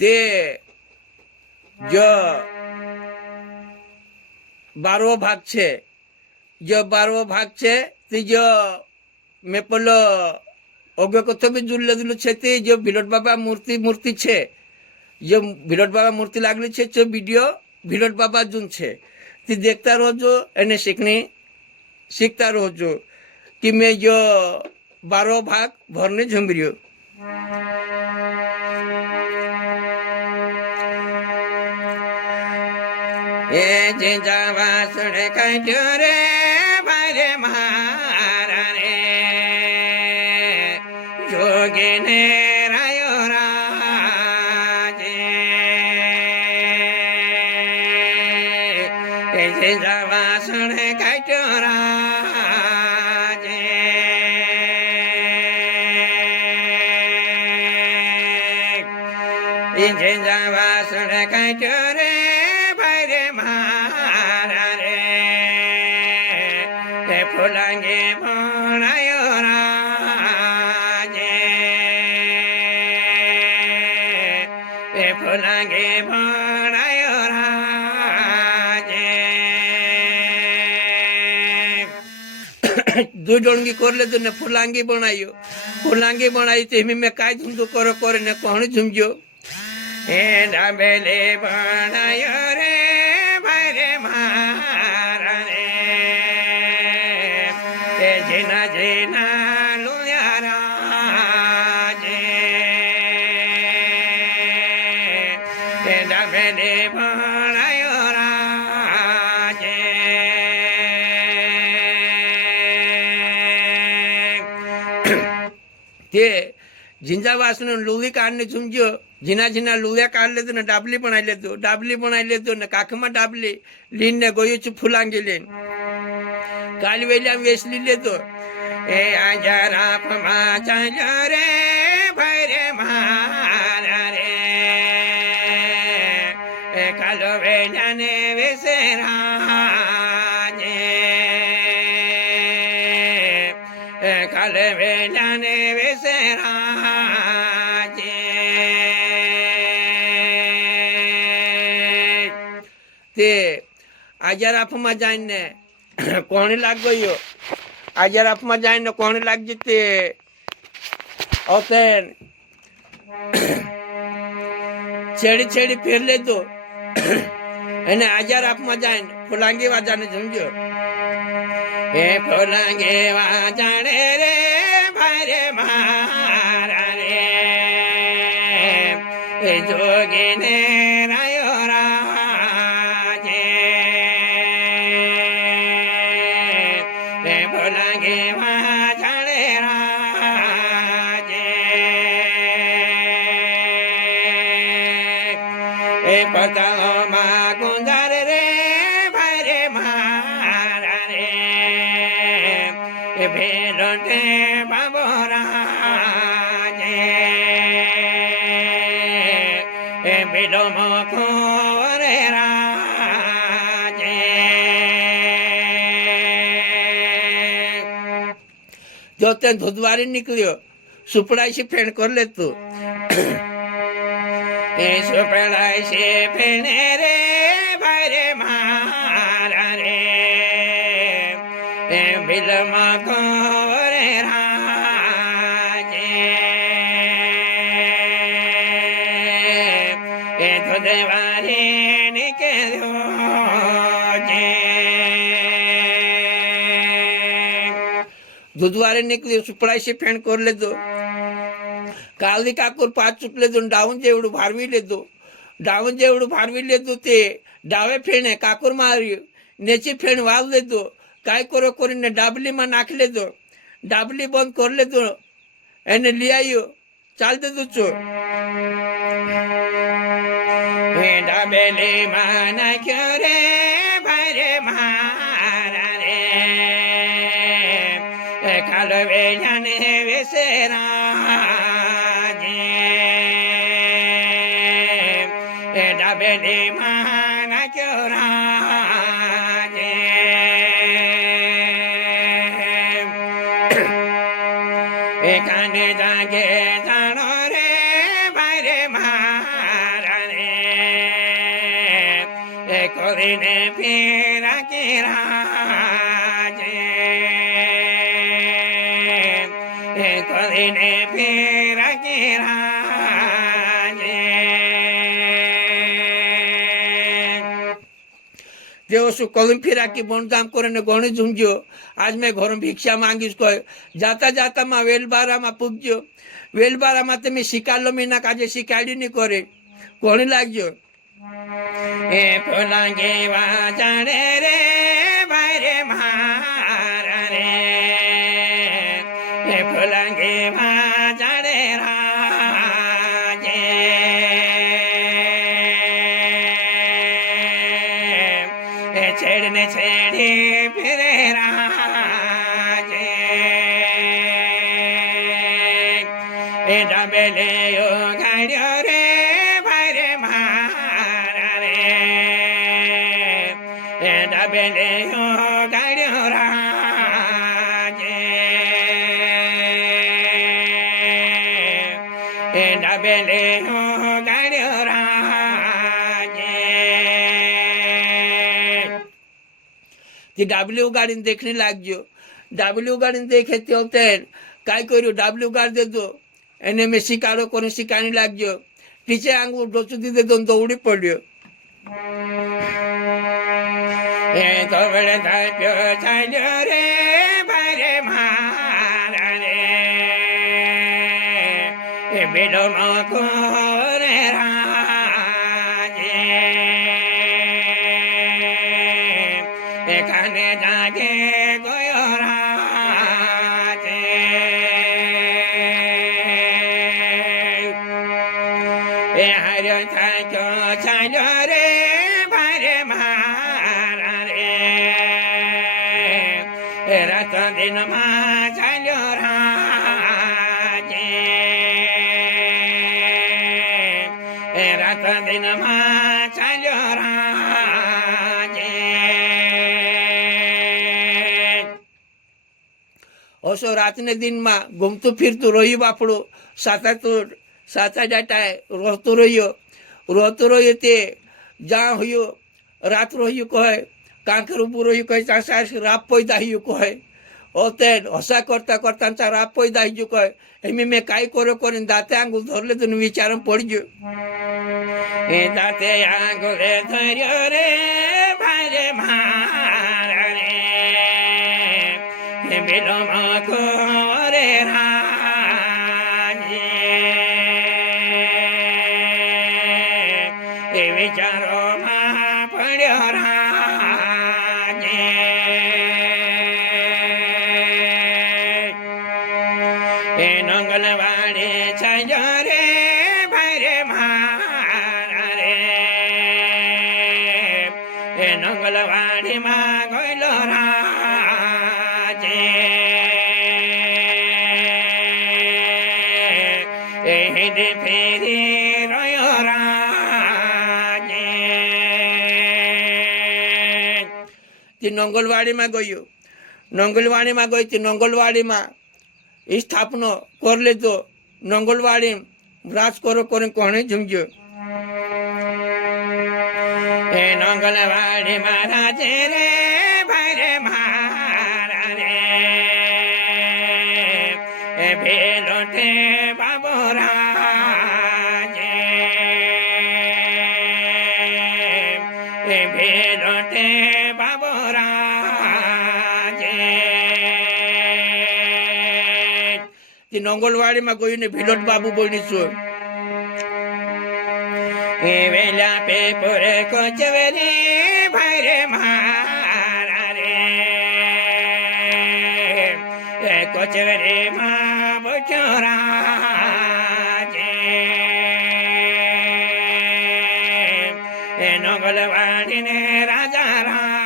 તે જો 12વો ભાગ છે, જો 12વો ભાગ છે તે જો મેં પેલો ઓગે કથો બી જોઈ લીધેલું છે તે જો ભીલોટ બાબા મૂર્તિ છે, જો ભીલોટ બાબા મૂર્તિ લાગેલી છે તે વિડીયો ભીલોટ બાબા જૂન છે તે દેખતા રહો અને શીખતા રહો कि मैं जो 12 भाग भरने झुमरियो ए जिंजा वासुड़ काट्यो रे भारे मारा रे जोगी ने रायो राजे ए जिंजा वासुड़ काट्यो जिंजा वासुड़ काट्यो रे भारे मारा रे फुलांगे भणायो राजे फुलांगे भणायो राजे दो जोड़गी कर ले तो फुलांगी बनाई तो में काय धुंधो करो करे ने कौन झुमजो डाबेले बनायो रे भारे मारा रे जीना जीना लुया राजे डाबेले बनायो राजे ते जिंजा वासन लुली काढणे झुमजो झीना झीना लुल्या काढले तो डाबली बनाई लेतो न काखमा डाबली लीन ने गोयूची फुलांगी लेन काली वेल्या वेसली लेतो ए आजा राप माझा रे भरे मारा रे ए कालो वेल्याने वेसेरा काले वेल्याने वेसेरा आजाराफमा जाने कोणी लाग गयो आजाराफमा जाने कोणी लाग जते ओतेन छेड़ी छेड़ी फिर ले तो एने आजाराफमा जाने फुलांगी वाजाने समझो ए फुलांगी वाजाने रे भारे मारा रे ए जोगी ने रायो पतालो मा गुंजार रे भारे मारा रे भेलोटे बाबोरा भेलो मोको रे राजे जो तेन धुधवारी निकलियो सुपड़ाई फेण कर ले तू सुपड़ाई से फेणे रे भारे मारा रे बिलमा को रे राजे धुधवारी निकलो धुधवारी निकली सुपड़ाई से फेण कर ले दो काली काकूर 5 चुटले दोन डाऊन जेवढं भारवी लेतो डाऊन जेवढं भारवी लेतो ते डावे फेणे काकूर मारी नेची फेण वाव लेतो काय करो कोरीने डाबली में नाख लेतो डाबली बंद कर लेतो एने लियायो चाल दे दो चो डाबली में नाख्यो रे भारे मारा रे कालो वेल्याने वेसेरा डाबेली माना क्यों राजे এখানে জাগে জানো রে বাইরে মারারে করিনে ফেরা কেরা করিনে ফেরা কেরা जो सु कलम फिरा की बोनदाम करे ने गणी झुंझो आज मैं घर भिक्षा मांगीश कह जाता जाता मा वेलबारा मा पुगजो वेलबारा मा ते शिकारलो मीना काजे शिकाड़ी नहीं करे गणी लागजो ए फलांगे वाजाने रे भाईरे मारा रे ए फलांगे वाजाने छेड़ने छेड़े फिरे राजे ए डबेले यो गाड़ियो रे भाईरे मारा रे ए डबेले यो गाड़ियो राजे ए डबेले यो गाड़ियो डाबल्यू गाड़ी देखने लागजो डाबल्यू गाड़ी देखे होते काय करो डाबल्यू गाड़ी दे दो एने में शिकारो को शिकाने लागजो पीछे आंगू डोचू दी दे दो दौड़ी पड़ियो ए दौड़े धाप्यो चाल्यो रे भाईरे मारा रे ए बेडो मको रे এখানে জাগে গয়রাজে এ হারিয় থাকো চাইল রে ভাইরে মারা রে এ রাত দিন মা চাইল রাজে এ রাত দিন মা চাইল ओसो रातने दिन में घूमतु फिरतु रही बापड़ो साता जाटाए रहतो रहियो ते जहाँ हुयो रात रहियो कहे कांकर उबू रहियो कहे चासा राप पैदा हियो कहे ओते हसा करता करता राप पैदा हियो कहे एमी में काई करो करे दाते आंगुल धरले तो विचार पड़जो ए दाते आंगुले धरियो रे भाईरे मारा रे बेलो मको रे राजे ए विचारो मा पड़्यो राजे ए नंगलवाड़ी छायो रे भाईरे मारा रे ए नंगलवाड़ी मा गइलो फेरी रयो राजे नंगलवाड़ी में गयो नंगलवाड़ी में गई नंगलवाड़ी में स्थापना कर ले तो नंगलवाड़ी राज करो करे कहने झुंझो ए नंगलवाड़ी महाराजे रे भाईरे मारा रे ए भेलोटे बाबोरा भेलोटे बाबोरा नंगलवाड़ी में गई ने भिलोट बाबू बोली सो ए वेला पे पुरे को चवेरी भाईरे मारा रे ए को चवेरी मा बोचोरा नंगलवाड़ी ने राजा राजे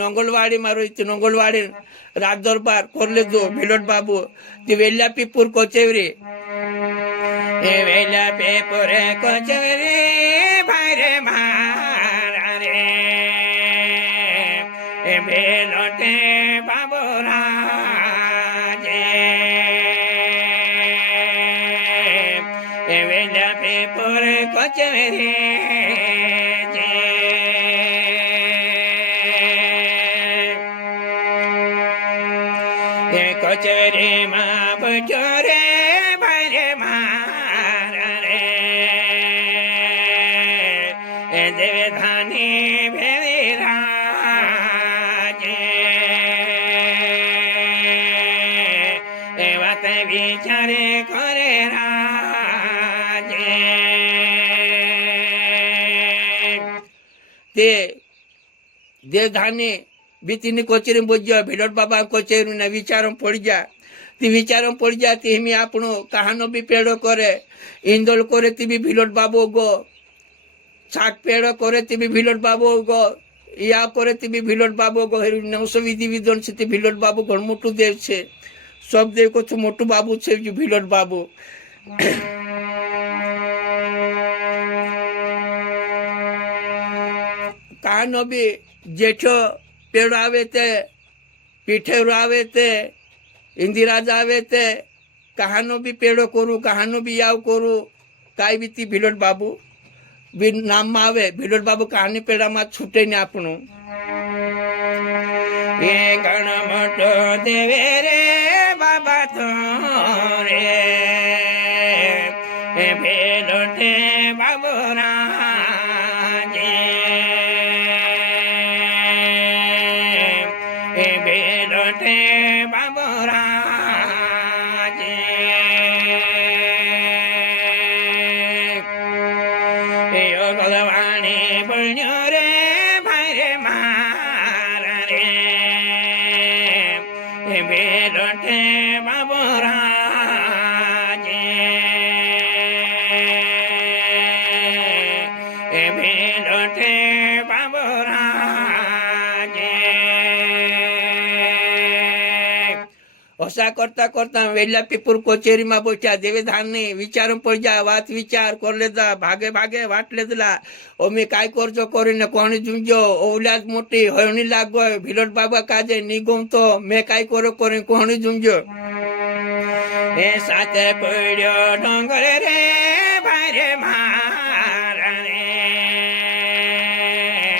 नंगलवाड़ी में रही नंगलवाड़ी राज दरबार कर ले दो भिलोट बाबू ती वेल्या पीपुर कोचेवरी ए वेल्या पीपुर कोचेवरी भाईरे मारा रे ए ભેલોટે બાબોરાજે વેલા પેપર કચેરી કચેરીમાં બજો રે ભાઈ મારા રે દેવધાની ભેળી રાજે એ વાત વિચારે કરે રાજે તે દેવધાની બીતીની કોચેરી બોજ્યો ભીલોટ બાબા કોચેરી ને વિચારો પડી જાય તે વિચારો પડી જાય તે હિમી આપણો કહાનો બી પેડો કરે ઇંદોલ કરે તે બી ભીલોટ બાબો ગો શાક પેડો કરે તે બી ભીલોટ બાબો ગો યા કરે તે બી ભીલોટ બાબો ગો 900 વિધિ વિધાન છે તે ભીલોટ બાબુ ઘણું મોટું દેવ છે સબ દેવ કોથી મોટું બાબુ છે ભીલોટ બાબુ કહાનો બી જેઠો પેડો આવે તે પીઠેરો આવે તે ઇન્દિરાજ આવે તે કહાનો બી પેડો કરું કહાનો બી યાવ કરું કાંઈ બી તી ભીલોટ બાબુ બી નામમાં આવે ભીલોટ બાબુ કહાની પેડામાં છૂટે ને આપણું એ ગણ મોટો દેવે રે બાબા તો રે એ ભીલોટે બાબોરા ભેલોટે બાબોરાજે યોગવાણી બન્યો રે ભાઈ રે મારા રે ભેલોટે બાબોરાજે ભેલોટે બાબોરાજે ઓસા કરતા કરતા વેલા પીપુર કોચેરીમાં બેઠ્યા દેવેધાનની વિચારો પડી જાય વાત વિચાર કરી લેતા ભાગે ભાગે વાટ લેતલા અમે કાંઈ કરજો કરીને કોણી જુંજો ઓલાદ મોટી હરણી લાગો ભીલોટ બાબા કાજે નિગમ તો મેં કાંઈ કરો કરીને કોણી જુંજો એ સાથે પડ્યો ડોંગર રે